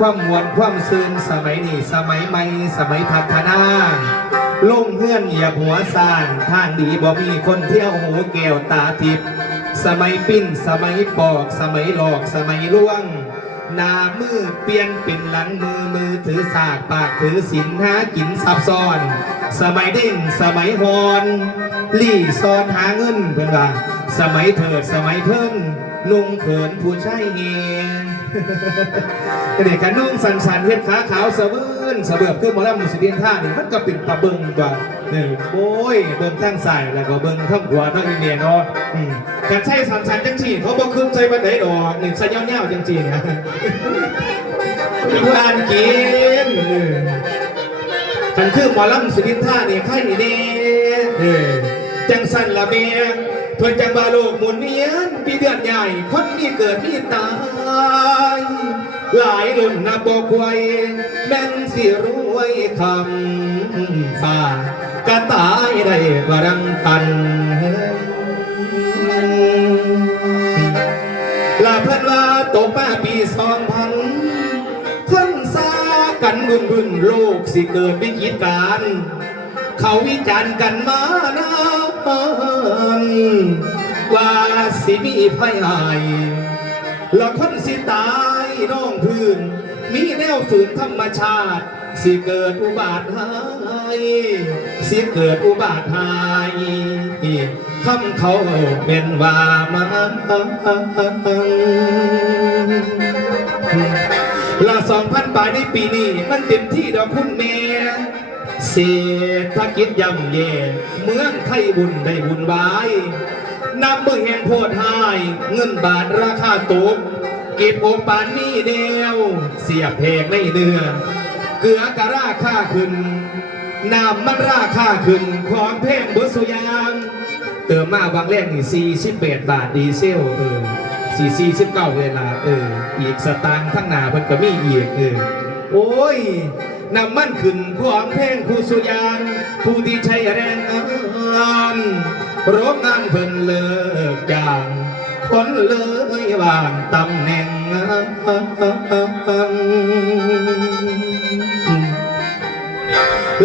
ความมวลความซื่นสมัยนี้สมัยใหม่สมัยพัฒนาลงเพื่อนเหยียบหัวซานทางดีบ่มีคนเที่ยวหูแก้วตาทิพย์สมัยปิ้นสมัยปอกสมัยหลอกสมัยล่วงหน้ามือเปลี่ยนเป็นหลังมือถือสากปากถือสินหากินซับซ้อนสมัยเด้งสมัยฮอนลี่ซ้อนหาเงินเป็นว่าสมัยเถิดสมัยเพิ่นนุ่งเขินผู้ชายเฮงเด็กกันนุ่งสันเฮ็ดขาขาวเสบื้นเสบือบขึ้นมาแล้วมุสลิมท่านี่มันก็เป็นตะเบิงกว่าเนี่ยโอ้ยเบิงทั้งสายแล้วก็เบิงทั้งหัวทั้งอีเมียเนาะการใช้สันจังจีเขาบอกขึ้นใจบันไดดอกหนึ่งสัญญาเงาจังจีนะอยู่อ่านกินกันคือหมอลำมุสลิมท่านี่ใครนี่เด้จังสันละเมียเพื่อจังบาโลกหมุนเวียนปีเดือนใหญ่คนมีเกิดมีตายหลายรุ่นนับบอกไว้แม่นสิรวยคำฟ้ากระตายได้กระดังตันลาเพื่อนว่าตกมาปี2000คนซากันบุญโลกสิเกิดวิกฤตการเขาวิจารณ์กันมานานว่าสิมีภัยหายละคนสิตายน้องพื้นมีแนวฝืนธรรมชาติสิเกิดอุบาทหายสิเกิดอุบาทหายคำเขาเป็นว่ามาละ2,000 บาทในปีนี้มันเต็มที่ดอกคุณแม่เศรษฐกิจย่ำแย่เมืองไทยบุญได้บุญวายนับมือแห่งโพดหายเงินบาทราคาตกเก็บโอปานนี้เดียวเสียบเพกในเนื้อเกลือกะราคาขึ้นน้ำมันราคาขึ้นของแพงเบอร์สุยางเติมมาบางแรกนี่48 บาทดีเซล49เวลาอีกสตางค์ทั้งหนาเพิ่นก็มีอีกโอ้ยน้ำมันขึ้นความแพงผู้สุยางผู้ที่ใช้แรงงานโรงงานเพิ่นเลิกจ้างคนเลยวางตำแหน่ง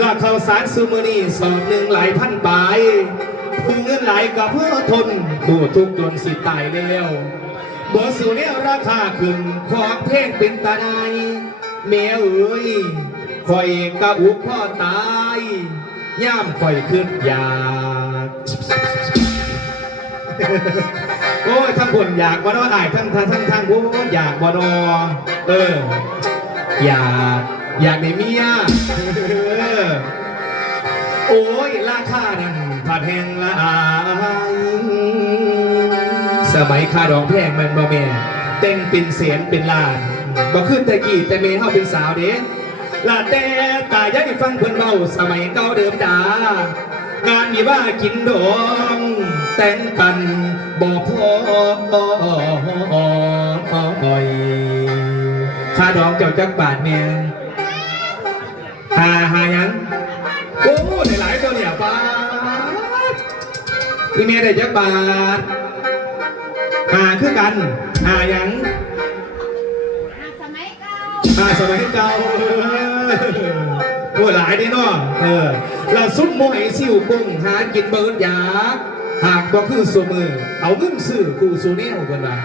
ลาข้าวสารซูมือนี่สอบหนึ่งหลายพันบาทผู้เงินหลายกับเพื่อทนผู้ทุกจนสิตายแล้วบ่สู่แนวราคาขึ้นของเพลงเป็นตาไดแม่เอ้ยคอยกะอุกพ่อตายย่ามคอยขึ้นอยากโอ้ยทั้งคนอยากบ่นออายทั้งโอ้อยากบ่นออยากได้เมียโอ้ยราคานั้นผัดแห้งละอายสมัยค่าดองแพงมันบ่แม่เต็งเป็นเสียนเป็นล้านบ่ขึ้นแต่กี่แต่เมย์เฮาเป็นสาวเด้ลาแต่ตายยังฟังเพิ่นเมาสมัยเก่าเดิมดางานมีว่ากินดองแต่งกันบ่พอค่าดองเจ้าจักบาทแม่หายังโอ้ได้หลายตัวเนี่ยป้าพี่เมย์ได้จักบาทหาคือกันหายังสมัยเก่าโอ้หลายดิเนาะเราซุ่มมวยซิ่วกุ้งหากินเบิร์ดยาหากบ่คือสมือเอาเงินซื้อกูสูแนวเพิ่นว่า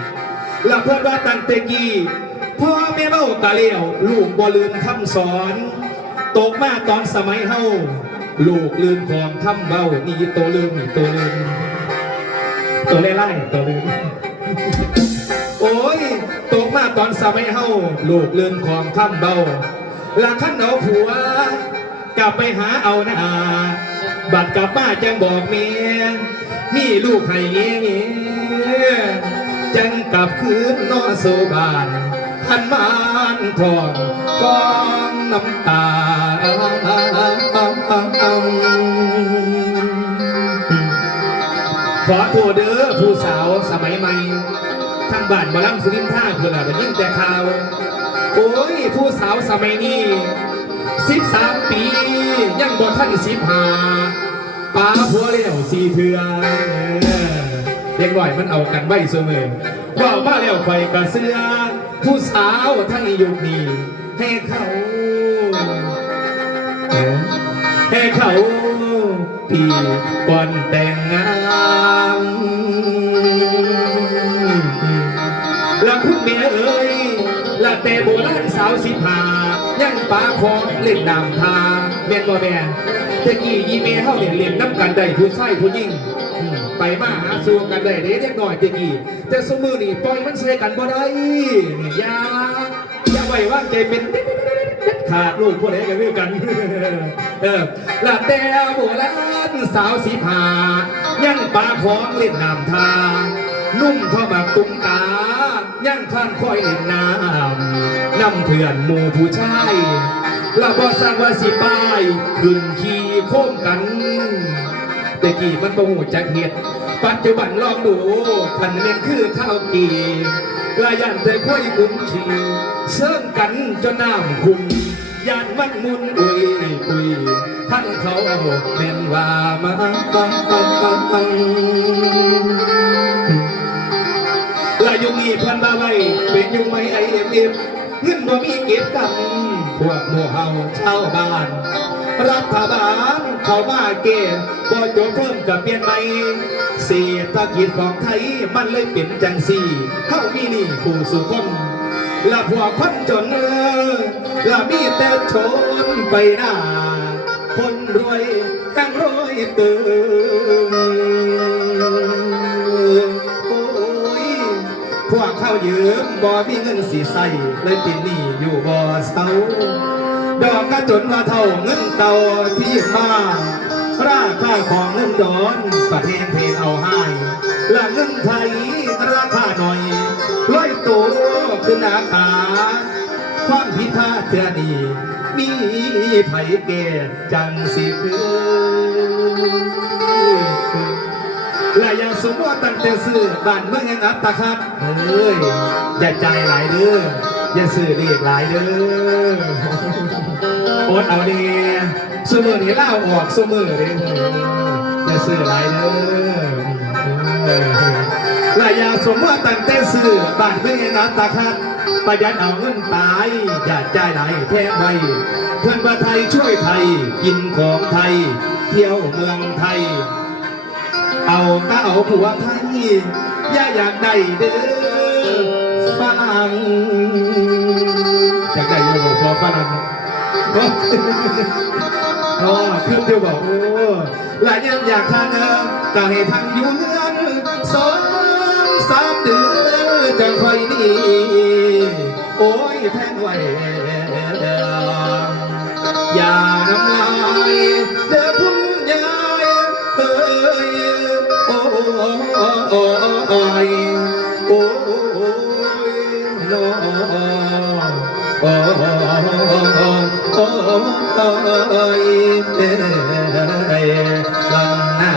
แล้วเพิ่นว่าตั้งแต่กี้พ่อแม่เมากะเลี้ยวลูกบ่ลืมคำสอนตกมาตอนสมัยเฮาลูกลืมของคำเบ้านี่ตัวลืมนี่ตัวลืมตัวไล่ตัวลืมโอ้ยตกมาตอนสมัยเฮาลูกลืมของคำเบ้าละขั้นเอาผัวกลับไปหาเอาหน้าบัดกลับมาจังบอกเมียมีลูกให้เงี้ยจังกลับคืนนอโซบานหันมานทองกองน้ำตาขอโทษเด้อผู้สาวสมัยใหม่ทางบ้านมาล้ำสุรินทร์ท่าเพื่อนแต่ยิ่งแต่ข่าวโอ้ยผู้สาวสมัยนี้13 ปียังบ่ทัน15ป้าผัวเลี้ยว4 เทือเด็กหน่อยมันเอากันไว้เสมอว่ามาแล้วไฟกระเสือ ผู้สาวทั้งยุคนี้ให้เขาพี่ก่อนแต่งงานแล้วคุณแม่เอ๋ยและแต่โบราณสาวสิบหายังปาของเล่นน้ำทาแม่นบ่แม่ตะกี้ยีเมเฮาเนี่ยเล่นน้ำกันได้ผู้ชายผู้หญิงไปมาหาสู่กันได้เด็กน้อยตะกี้แต่สมือนี่ปล่อยมันใส่กันบ่ได้อย่าไว้วางใจเป็นขาดลูกพวกไหนกันเรื่องกันและแต่โบราณสาวสิบหายังปาของเล่นน้ำทานุ่มทอบักตุ้มตายังข้านคอยเล่นน้ำน้ำเถื่อนหมู่ผู้ชายและบ่สร้างว่าสิป้ายขึ้นขี่โค้งกันแต่กี่มันบ่หูจักเหตุปัจจุบันลองดูคันเล่นคือข้าวกีลายันแต่ค่อยคุ้มชีเสื่อมกันจนน้ำคุ้มยานมันมุนอุยทั้งเขาเล่นว่ามาลายยุคนี้พันมาไว้เป็นยุคไม่ไอเอ็มเงินบ่มีเก็บกันพวกหมู่เฮาชาวบ้านรัฐบาลเขามาเกณฑ์บ่จบเพิ่มกับเปลี่ยนใหม่เศรษฐกิจของไทยมันเลยเป็นจังสี่เฮามีนี่ผู้สุคนและพวกคนจนและมีแต่ชนไปหน้าคนรวยตั้งรวยเติมพวกเขายืมบ่มีเงินสีใสเลยเป็นหนี้อยู่บ่เศร้าดอกกระจนมาเท่าเงินเก่าที่มาราคาของเงินดอนประเทศเอาให้และเงินไทยราคาหน่อยร้อยตัวคือนาคาความพิพาทเท่านี้มีไผแก่จังสิคือและอย่าสมมติตั้งแต่ซื้อบ้านเมืองยังอัตตะครับอย่าใจหลายเด้ออย่าซื้อเรียกหลายเด้อโอ๊ตเอาดีสมือนี่เล่าออกสมือเด้ออย่าซื้อหลายเด้อและอย่าสมมติตั้งแต่ซื้อบ้านเมืองยังอัตตะครับประหยัดเอาเงินตายอย่าใจหลายแทงไว้เพื่อนว่าไทยช่วยไทยกินของไทยเที่ยวเมืองไทยเอาก็เอาผัวไทยอยากได้เด้อฟังอยากได้ยังบอกพอฝรั่งอ๋อคือเดี๋ยวบอกโอ้หลายยังอยากทานก็ให้ทางอยู่เงิน2-3 เดือนจังค่อยนี่โอ้ยแพงไว้อย่าน้ำลายเด้อคุณยายเอ้ยโอ้โอ้โอ้ยโอ้ยโอ้โอ้โอ้ยลำน้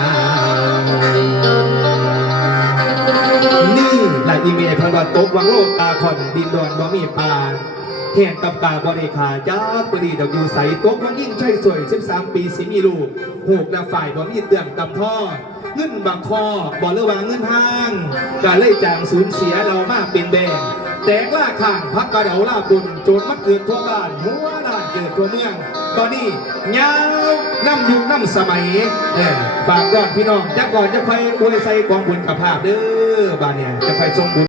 นี่หลายอีเมลพันวัตตกวังโลกตาคอนดินดอนบ่มีปลาแห่งกับกาบริขาจ้าปรีดอกอยู่ใสตกมันยิ่งใช่สวย13 ปีสิมีลูกหูกและฝ่ายบ่มีเตือนตำท่อเงินบางคอบ่เลือวางเงินห้างการเล่จางสูญเสียเรามากเป็นแดงแตกล่าข้างพักกระเดาล่าบุญโจรมัดเกิดทั่วบ้านหัวด้านเกิดทั่วเมืองตอนนี้ยาวน้ำยุคน้ำสมัยฝากก่อนพี่น้องจะก่อนจะค่อยอวยใส่กองบุญกับภาพเด้อบ้านเนี่ยจะค่อยทรงบุญ